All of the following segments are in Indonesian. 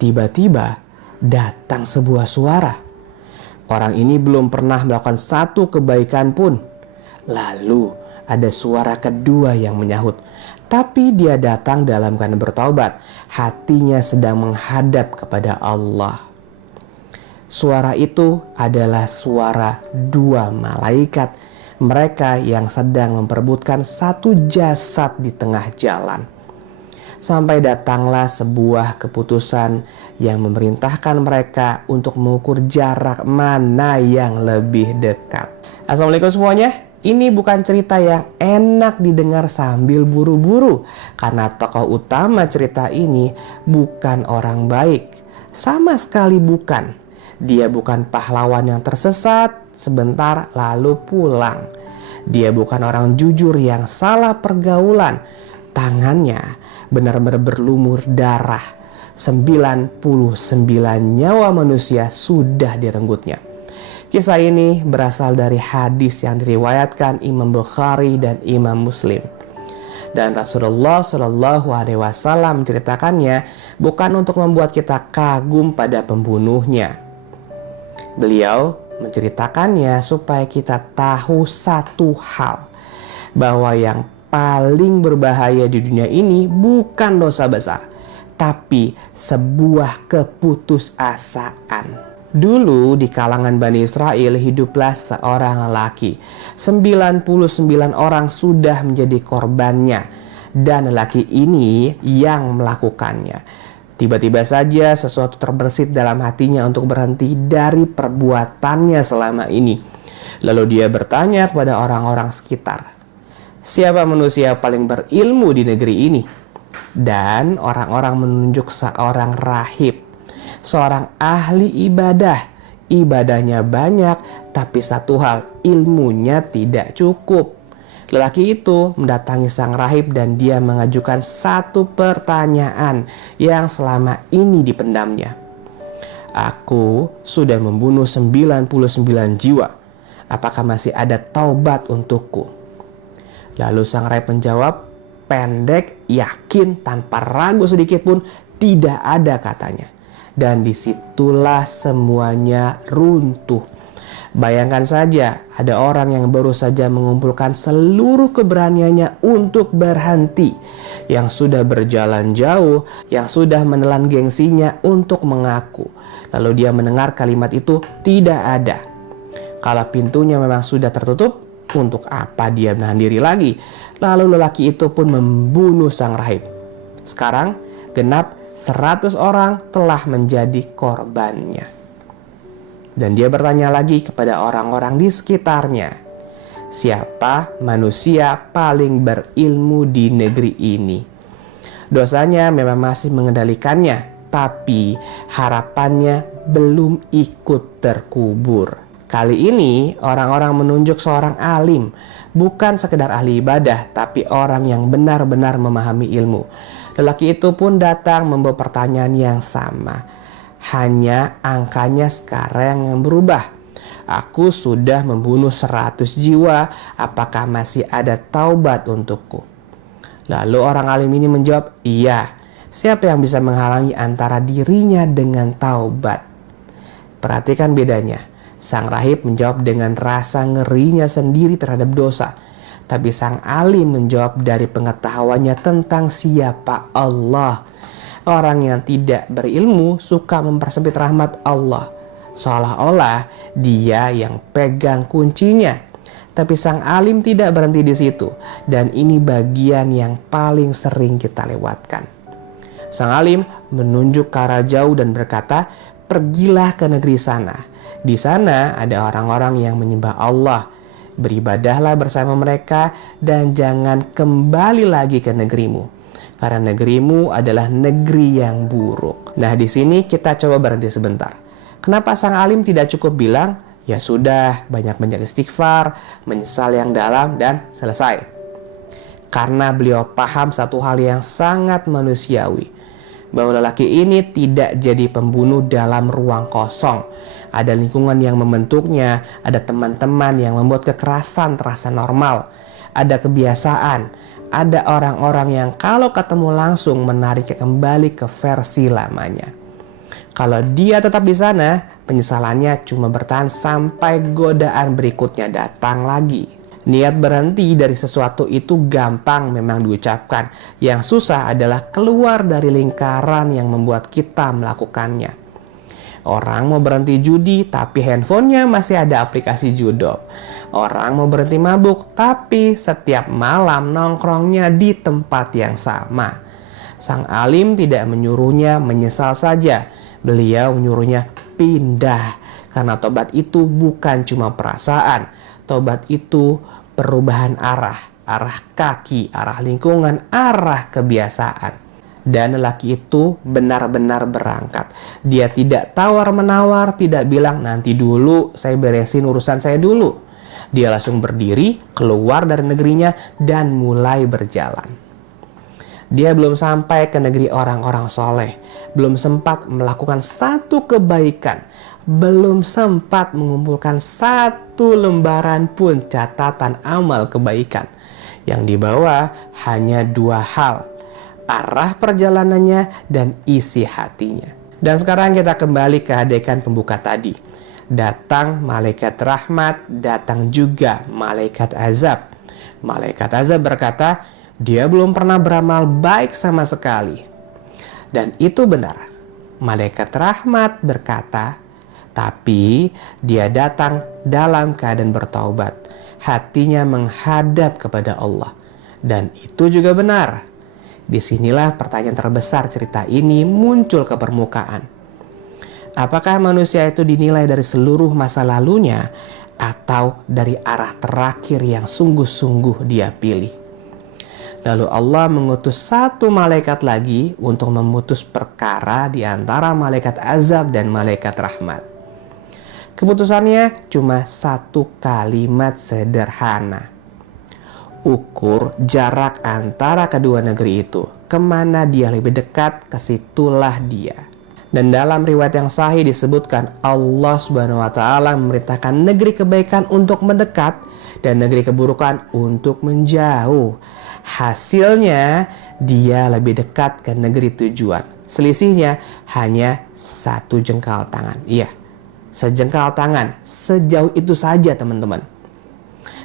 Tiba-tiba datang sebuah suara. Orang ini belum pernah melakukan satu kebaikan pun. Lalu ada suara kedua yang menyahut, tapi dia datang dalam keadaan bertaubat. Hatinya sedang menghadap kepada Allah. Suara itu adalah suara dua malaikat. Mereka yang sedang memperebutkan satu jasad di tengah jalan. Sampai datanglah sebuah keputusan yang memerintahkan mereka untuk mengukur jarak mana yang lebih dekat. Assalamualaikum semuanya. Ini bukan cerita yang enak didengar sambil buru-buru, karena tokoh utama cerita ini bukan orang baik. Sama sekali bukan. Dia bukan pahlawan yang tersesat sebentar lalu pulang. Dia bukan orang jujur yang salah pergaulan. Tangannya benar-benar berlumur darah. 99 nyawa manusia sudah direnggutnya. Kisah ini berasal dari hadis yang diriwayatkan Imam Bukhari dan Imam Muslim. Dan Rasulullah Shallallahu Alaihi Wasallam menceritakannya bukan untuk membuat kita kagum pada pembunuhnya. Beliau menceritakannya supaya kita tahu satu hal, bahwa yang paling berbahaya di dunia ini bukan dosa besar, tapi sebuah keputusasaan. Dulu di kalangan Bani Israel hiduplah seorang lelaki. 99 orang sudah menjadi korbannya, dan lelaki ini yang melakukannya. Tiba-tiba saja sesuatu terbersit dalam hatinya untuk berhenti dari perbuatannya selama ini. Lalu dia bertanya kepada orang-orang sekitar, siapa manusia paling berilmu di negeri ini? Dan orang-orang menunjuk seorang rahib, seorang ahli ibadah. Ibadahnya banyak, tapi satu hal, ilmunya tidak cukup. Lelaki itu mendatangi sang rahib dan dia mengajukan satu pertanyaan yang selama ini dipendamnya. Aku sudah membunuh 99 jiwa. Apakah masih ada taubat untukku? Lalu sang rahib menjawab pendek, yakin, tanpa ragu sedikit pun, tidak ada katanya. Dan disitulah semuanya runtuh. Bayangkan saja, ada orang yang baru saja mengumpulkan seluruh keberaniannya untuk berhenti, yang sudah berjalan jauh, yang sudah menelan gengsinya untuk mengaku. Lalu dia mendengar kalimat itu tidak ada. Kalau pintunya memang sudah tertutup, untuk apa dia menahan diri lagi? Lalu lelaki itu pun membunuh sang rahib. Sekarang genap 100 orang telah menjadi korbannya. Dan dia bertanya lagi kepada orang-orang di sekitarnya, siapa manusia paling berilmu di negeri ini? Dosanya memang masih mengendalikannya, tapi harapannya belum ikut terkubur. Kali ini orang-orang menunjuk seorang alim, bukan sekedar ahli ibadah, tapi orang yang benar-benar memahami ilmu. Lelaki itu pun datang membawa pertanyaan yang sama. Hanya angkanya sekarang yang berubah. Aku sudah membunuh 100 jiwa, apakah masih ada taubat untukku? Lalu orang alim ini menjawab, iya. Siapa yang bisa menghalangi antara dirinya dengan taubat? Perhatikan bedanya. Sang rahib menjawab dengan rasa ngerinya sendiri terhadap dosa. Tapi sang alim menjawab dari pengetahuannya tentang siapa Allah. Orang yang tidak berilmu suka mempersempit rahmat Allah, seolah-olah dia yang pegang kuncinya. Tapi sang alim tidak berhenti di situ, dan ini bagian yang paling sering kita lewatkan. Sang alim menunjuk ke arah jauh dan berkata, pergilah ke negeri sana. Di sana ada orang-orang yang menyembah Allah. Beribadahlah bersama mereka dan jangan kembali lagi ke negerimu. Karena negerimu adalah negeri yang buruk. Nah, di sini kita coba berhenti sebentar. Kenapa sang alim tidak cukup bilang, ya sudah, banyak-banyak istighfar, menyesal yang dalam, dan selesai? Karena beliau paham satu hal yang sangat manusiawi, bahwa lelaki ini tidak jadi pembunuh dalam ruang kosong. Ada lingkungan yang membentuknya, ada teman-teman yang membuat kekerasan terasa normal, ada kebiasaan, ada orang-orang yang kalau ketemu langsung menariknya kembali ke versi lamanya. Kalau dia tetap di sana, penyesalannya cuma bertahan sampai godaan berikutnya datang lagi. Niat berhenti dari sesuatu itu gampang memang diucapkan. Yang susah adalah keluar dari lingkaran yang membuat kita melakukannya. Orang mau berhenti judi tapi handphonenya masih ada aplikasi judol. Orang mau berhenti mabuk tapi setiap malam nongkrongnya di tempat yang sama. Sang alim tidak menyuruhnya menyesal saja. Beliau menyuruhnya pindah. Karena tobat itu bukan cuma perasaan. Tobat itu perubahan arah. Arah kaki, arah lingkungan, arah kebiasaan. Dan lelaki itu benar-benar berangkat. Dia tidak tawar-menawar, tidak bilang nanti dulu, saya beresin urusan saya dulu. Dia langsung berdiri, keluar dari negerinya, dan mulai berjalan. Dia belum sampai ke negeri orang-orang soleh, belum sempat melakukan satu kebaikan, belum sempat mengumpulkan satu lembaran pun catatan amal kebaikan. Yang dibawa hanya dua hal, arah perjalanannya dan isi hatinya. Dan sekarang kita kembali ke adegan pembuka tadi. Datang malaikat rahmat, datang juga malaikat azab. Malaikat azab berkata, dia belum pernah beramal baik sama sekali. Dan itu benar. Malaikat rahmat berkata, tapi dia datang dalam keadaan bertaubat. Hatinya menghadap kepada Allah. Dan itu juga benar. Disinilah pertanyaan terbesar cerita ini muncul ke permukaan. Apakah manusia itu dinilai dari seluruh masa lalunya atau dari arah terakhir yang sungguh-sungguh dia pilih? Lalu Allah mengutus satu malaikat lagi untuk memutus perkara di antara malaikat azab dan malaikat rahmat. Keputusannya cuma satu kalimat sederhana. Ukur jarak antara kedua negeri itu. Kemana dia lebih dekat, kesitulah dia. Dan dalam riwayat yang sahih disebutkan Allah Subhanahu wa Ta'ala memerintahkan negeri kebaikan untuk mendekat dan negeri keburukan untuk menjauh. Hasilnya dia lebih dekat ke negeri tujuan. Selisihnya hanya satu jengkal tangan. Iya, sejengkal tangan. Sejauh itu saja teman-teman.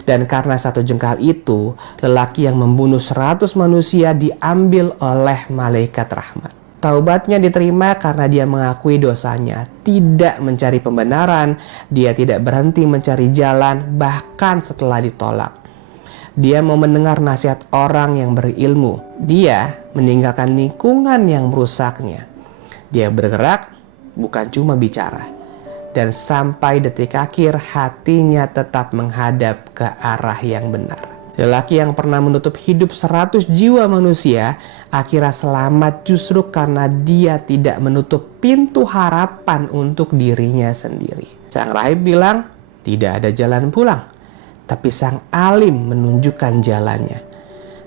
Dan karena satu jengkal itu, lelaki yang membunuh 100 manusia diambil oleh malaikat rahmat. Taubatnya diterima karena dia mengakui dosanya, tidak mencari pembenaran, dia tidak berhenti mencari jalan bahkan setelah ditolak. Dia mau mendengar nasihat orang yang berilmu. Dia meninggalkan lingkungan yang merusaknya. Dia bergerak, bukan cuma bicara. Dan sampai detik akhir hatinya tetap menghadap ke arah yang benar. Lelaki yang pernah menutup hidup 100 jiwa manusia akhirnya selamat justru karena dia tidak menutup pintu harapan untuk dirinya sendiri. Sang rahib bilang, tidak ada jalan pulang. Tapi sang alim menunjukkan jalannya.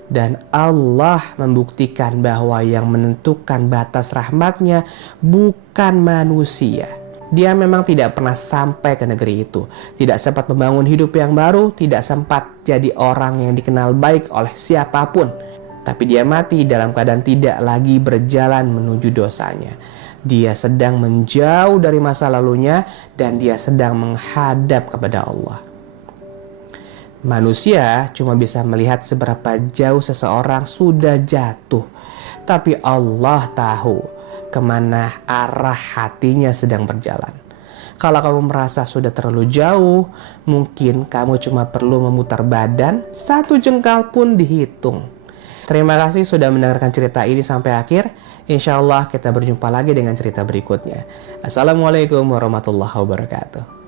Dan Allah membuktikan bahwa yang menentukan batas rahmatnya bukan manusia. Dia memang tidak pernah sampai ke negeri itu. Tidak sempat membangun hidup yang baru. Tidak sempat jadi orang yang dikenal baik oleh siapapun. Tapi dia mati dalam keadaan tidak lagi berjalan menuju dosanya. Dia sedang menjauh dari masa lalunya dan dia sedang menghadap kepada Allah. Manusia cuma bisa melihat seberapa jauh seseorang sudah jatuh. Tapi Allah tahu kemana arah hatinya sedang berjalan. Kalau kamu merasa sudah terlalu jauh, mungkin kamu cuma perlu memutar badan, satu jengkal pun dihitung. Terima kasih sudah mendengarkan cerita ini sampai akhir. Insya Allah kita berjumpa lagi dengan cerita berikutnya. Assalamualaikum warahmatullahi wabarakatuh.